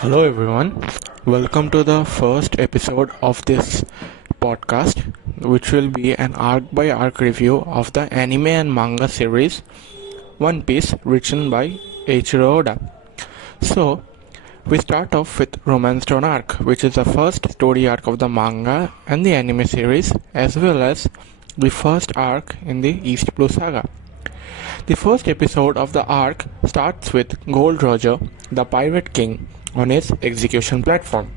Hello everyone, welcome to the first episode of this podcast, which will be an arc by arc review of the anime and manga series One Piece, written by Eiichiro Oda. So, we start off with Romance Dawn arc, which is the first story arc of the manga and the anime series, as well as the first arc in the East Blue saga. The first episode of the arc starts with Gold Roger, the Pirate King, on his execution platform.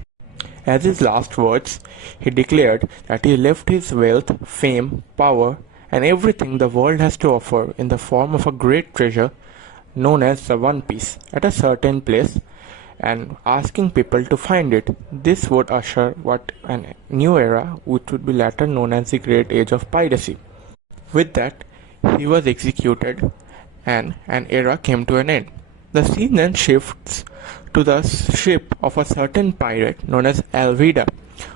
As his last words, he declared that he left his wealth, fame, power, and everything the world has to offer in the form of a great treasure known as the One Piece at a certain place and asking people to find it. This would usher what a new era which would be later known as the Great Age of Piracy. With that, he was executed and an era came to an end. The scene then shifts to the ship of a certain pirate known as Alvida,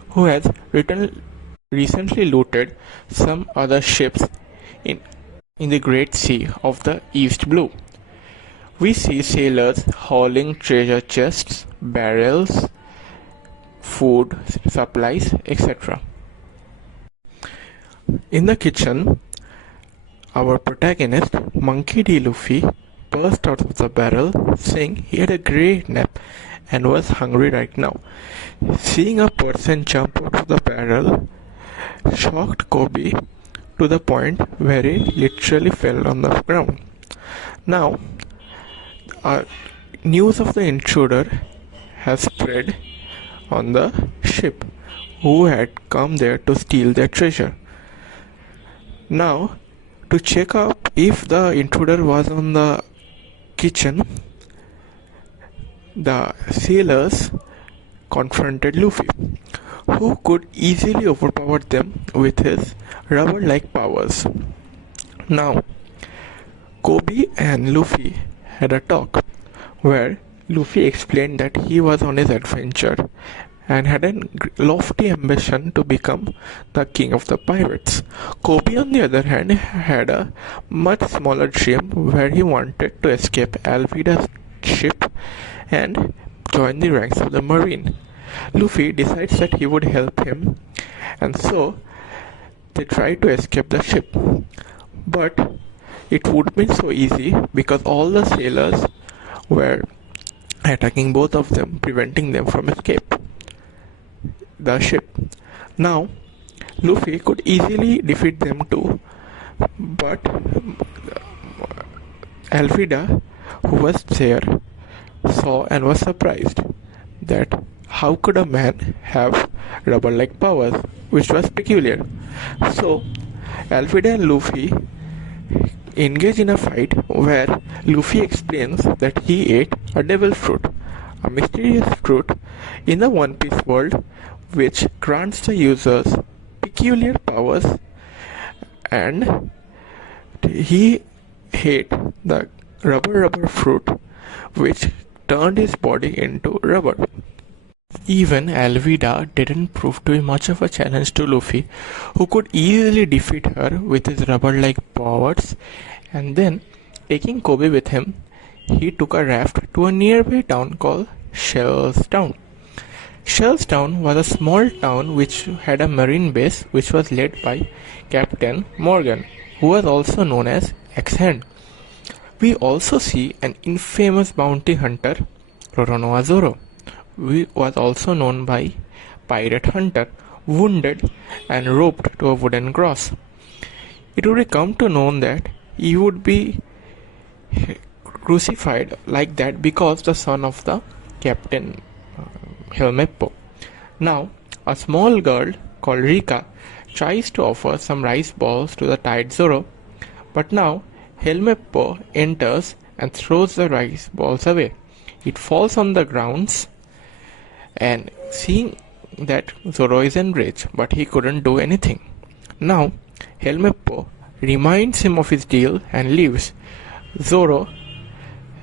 who has recently looted some other ships in the Great Sea of the East Blue. We see sailors hauling treasure chests, barrels, food, supplies, etc. In the kitchen, our protagonist, Monkey D. Luffy, burst out of the barrel, saying he had a great nap and was hungry right now. Seeing a person jump out of the barrel shocked Kobe to the point where he literally fell on the ground. Now, news of the intruder has spread on the ship, who had come there to steal their treasure. Now, to check up if the intruder was on the kitchen, the sailors confronted Luffy, who could easily overpower them with his rubber-like powers. Now, Kobe and Luffy had a talk, where Luffy explained that he was on his adventure and had a lofty ambition to become the king of the pirates. Kobe, on the other hand, had a much smaller dream where he wanted to escape Alvida's ship and join the ranks of the marine. Luffy decides that he would help him, and so they try to escape the ship. But it would be so easy because all the sailors were attacking both of them, preventing them from escape the ship. Now, Luffy could easily defeat them too, but Alvida, who was there, saw and was surprised that how could a man have rubber-like powers, which was peculiar. So, Alvida and Luffy engage in a fight where Luffy explains that he ate a devil fruit, a mysterious fruit in the One Piece world which grants the users peculiar powers, and he ate the rubber fruit which turned his body into rubber. Even Alvida didn't prove to be much of a challenge to Luffy, who could easily defeat her with his rubber-like powers, and then, taking Kobe with him, he took a raft to a nearby town called Shell's Town. Shell's Town was a small town which had a marine base which was led by Captain Morgan, who was also known as X-Hand. We also see an infamous bounty hunter, Roronoa Zoro, who was also known by Pirate Hunter, wounded and roped to a wooden cross. It would come to know that he would be crucified like that because the son of the Captain Helmeppo. Now, a small girl called Rika tries to offer some rice balls to the tired Zoro, but now Helmeppo enters and throws the rice balls away. It falls on the grounds, and seeing that, Zoro is enraged, but he couldn't do anything. Now, Helmeppo reminds him of his deal and leaves. Zoro,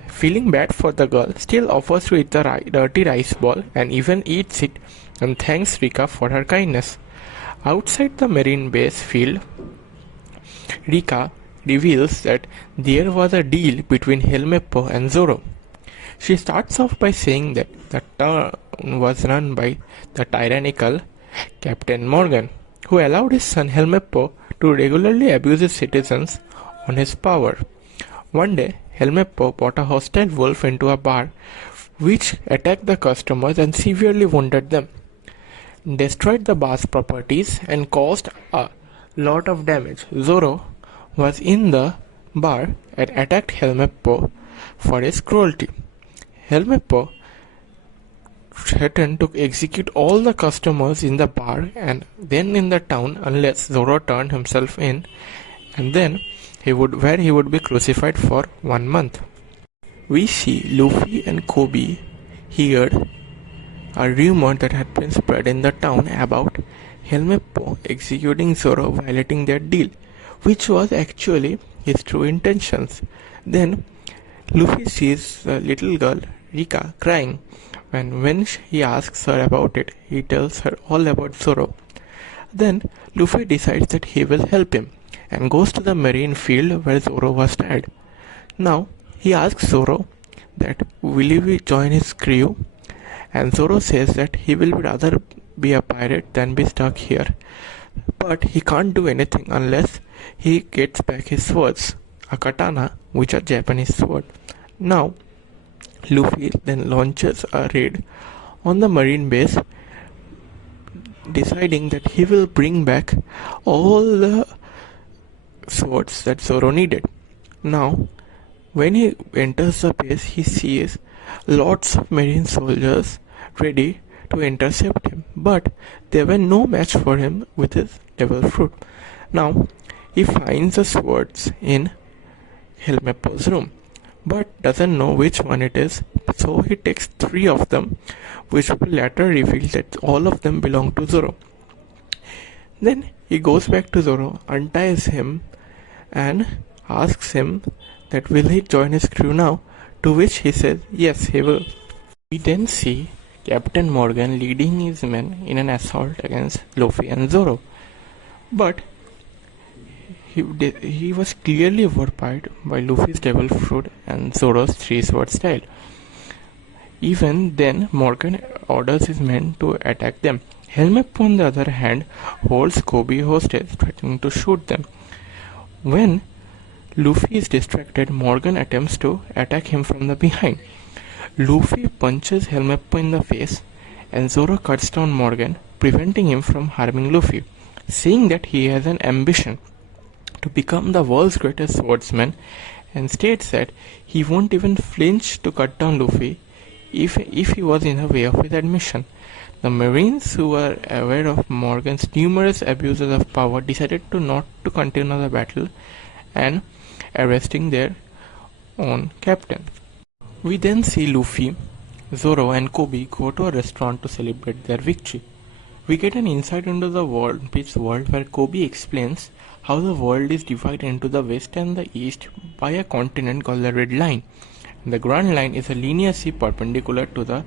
feeling bad for the girl, still offers to eat the dirty rice ball and even eats it and thanks Rika for her kindness. Outside the marine base field, Rika reveals that there was a deal between Helmeppo and Zoro. She starts off by saying that the town was run by the tyrannical Captain Morgan, who allowed his son Helmeppo to regularly abuse his citizens on his power. One day, Helmeppo brought a hostile wolf into a bar, which attacked the customers and severely wounded them, destroyed the bar's properties, and caused a lot of damage. Zorro was in the bar and attacked Helmeppo for his cruelty. Helmeppo threatened to execute all the customers in the bar and then in the town unless Zorro turned himself in, and then he would be crucified for 1 month. We see Luffy and Kobe heard a rumor that had been spread in the town about Helmeppo executing Zorro violating their deal, which was actually his true intentions. Then Luffy sees the little girl Rika crying, and when he asks her about it, he tells her all about Zorro. Then Luffy decides that he will help him and goes to the marine field where Zorro was tied. Now he asks Zorro that will he join his crew, and Zorro says that he will rather be a pirate than be stuck here. But he can't do anything unless he gets back his swords, a katana, which are Japanese sword. Now Luffy then launches a raid on the marine base, deciding that he will bring back all the swords that Zoro needed. Now, when he enters the base, he sees lots of marine soldiers ready to intercept him, but they were no match for him with his devil fruit. Now, he finds the swords in Helmeppo's room, but doesn't know which one it is, so he takes 3 of them, which will later reveal that all of them belong to Zoro. Then he goes back to Zoro, unties him, and asks him that will he join his crew now, to which he says yes, he will. We then see Captain Morgan leading his men in an assault against Luffy and Zoro, but he was clearly overpowered by Luffy's devil fruit and Zoro's 3-sword style. Even then, Morgan orders his men to attack them. Helmeppo, on the other hand, holds Kobe hostage, threatening to shoot them. When Luffy is distracted, Morgan attempts to attack him from the behind. Luffy punches Helmeppo in the face, and Zoro cuts down Morgan, preventing him from harming Luffy, saying that he has an ambition to become the world's greatest swordsman, and states that he won't even flinch to cut down Luffy if he was in the way of his admission. The Marines, who were aware of Morgan's numerous abuses of power, decided not to continue the battle and arresting their own captain. We then see Luffy, Zoro and Kobe go to a restaurant to celebrate their victory. We get an insight into the One Piece world where Kobe explains how the world is divided into the west and the east by a continent called the Red Line. The Grand Line is a linear sea perpendicular to the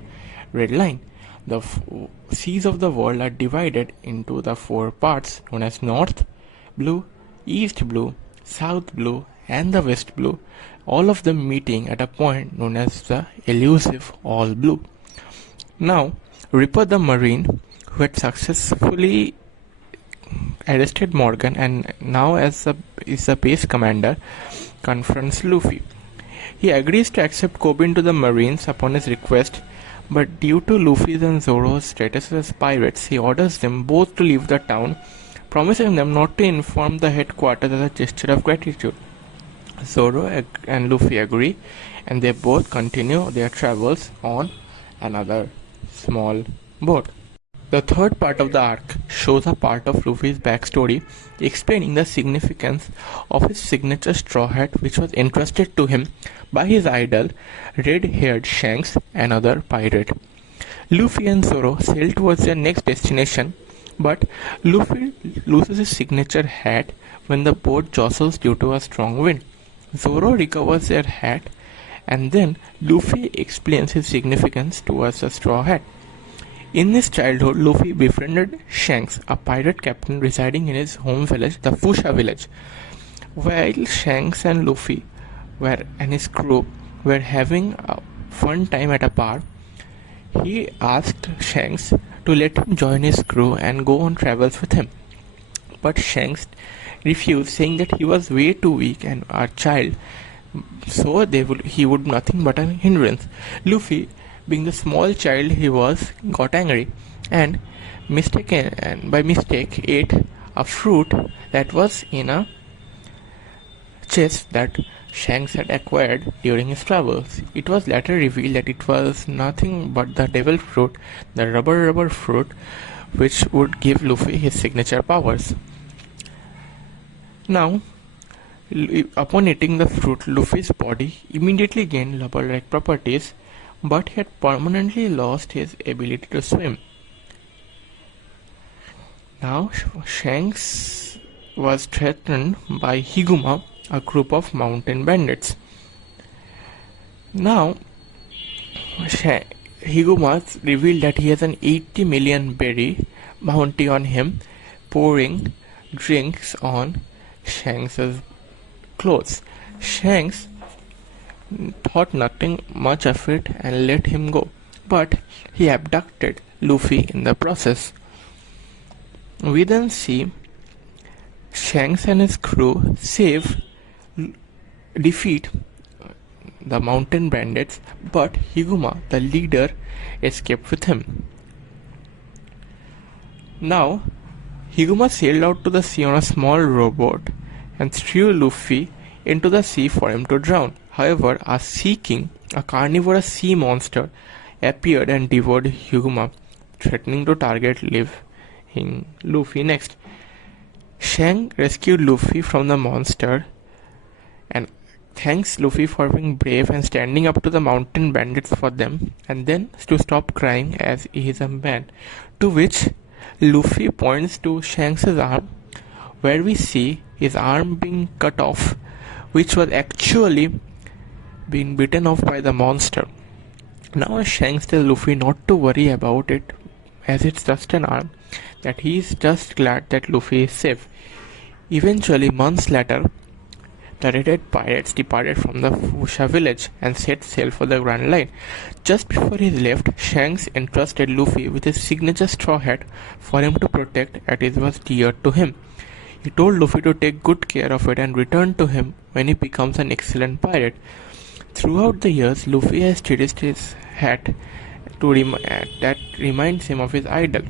Red Line. The seas of the world are divided into the 4 parts known as North Blue, East Blue, South Blue, and the West Blue, all of them meeting at a point known as the elusive All Blue. Now, Ripper the Marine, who had successfully arrested Morgan and now is the base commander, confronts Luffy. He agrees to accept Kobe into the Marines upon his request, but due to Luffy's and Zoro's status as pirates, he orders them both to leave the town, promising them not to inform the headquarters as a gesture of gratitude. Zoro and Luffy agree, and they both continue their travels on another small boat. The third part of the arc shows a part of Luffy's backstory, explaining the significance of his signature straw hat, which was entrusted to him by his idol, red-haired Shanks, another pirate. Luffy and Zoro sail towards their next destination, but Luffy loses his signature hat when the boat jostles due to a strong wind. Zoro recovers their hat, and then Luffy explains his significance towards the straw hat. In his childhood, Luffy befriended Shanks, a pirate captain residing in his home village, the Fusha village. While Shanks and Luffy and his crew were having one time at a bar, he asked Shanks to let him join his crew and go on travels with him. But Shanks refused, saying that he was way too weak and a child, so he would nothing but a hindrance. Luffy, being the small child he was, got angry and by mistake ate a fruit that was in a chest that Shanks had acquired during his travels. It was later revealed that it was nothing but the devil fruit, the rubber fruit, which would give Luffy his signature powers. Now, upon eating the fruit, Luffy's body immediately gained rubber-like properties, but he had permanently lost his ability to swim. Now, Shanks was threatened by Higuma, a group of mountain bandits. Now, Higuma revealed that he has an 80 million berry bounty on him, pouring drinks on Shanks's clothes. Shanks thought nothing much of it and let him go, but he abducted Luffy in the process. We then see Shanks and his crew defeat the mountain bandits, but Higuma, the leader, escaped with him. Now, Higuma sailed out to the sea on a small rowboat and threw Luffy into the sea for him to drown. However, a sea king, a carnivorous sea monster, appeared and devoured Higuma, threatening to target Luffy next. Shanks rescued Luffy from the monster and thanks Luffy for being brave and standing up to the mountain bandits for them, and then to stop crying as he is a man. To which Luffy points to Shanks' arm, where we see his arm being cut off, which was actually being bitten off by the monster. Now Shanks tells Luffy not to worry about it, as it's just an arm, that he is just glad that Luffy is safe. Eventually, months later, the Red-Eyed pirates departed from the Fusha village and set sail for the Grand Line. Just before he left, Shanks entrusted Luffy with his signature straw hat for him to protect, as it was dear to him. He told Luffy to take good care of it and return to him when he becomes an excellent pirate. Throughout the years, Luffy has cherished his hat that reminds him of his idol.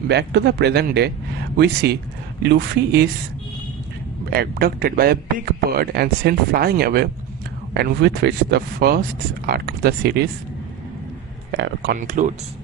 Back to the present day, we see Luffy is abducted by a big bird and sent flying away, and with which the first arc of the series concludes.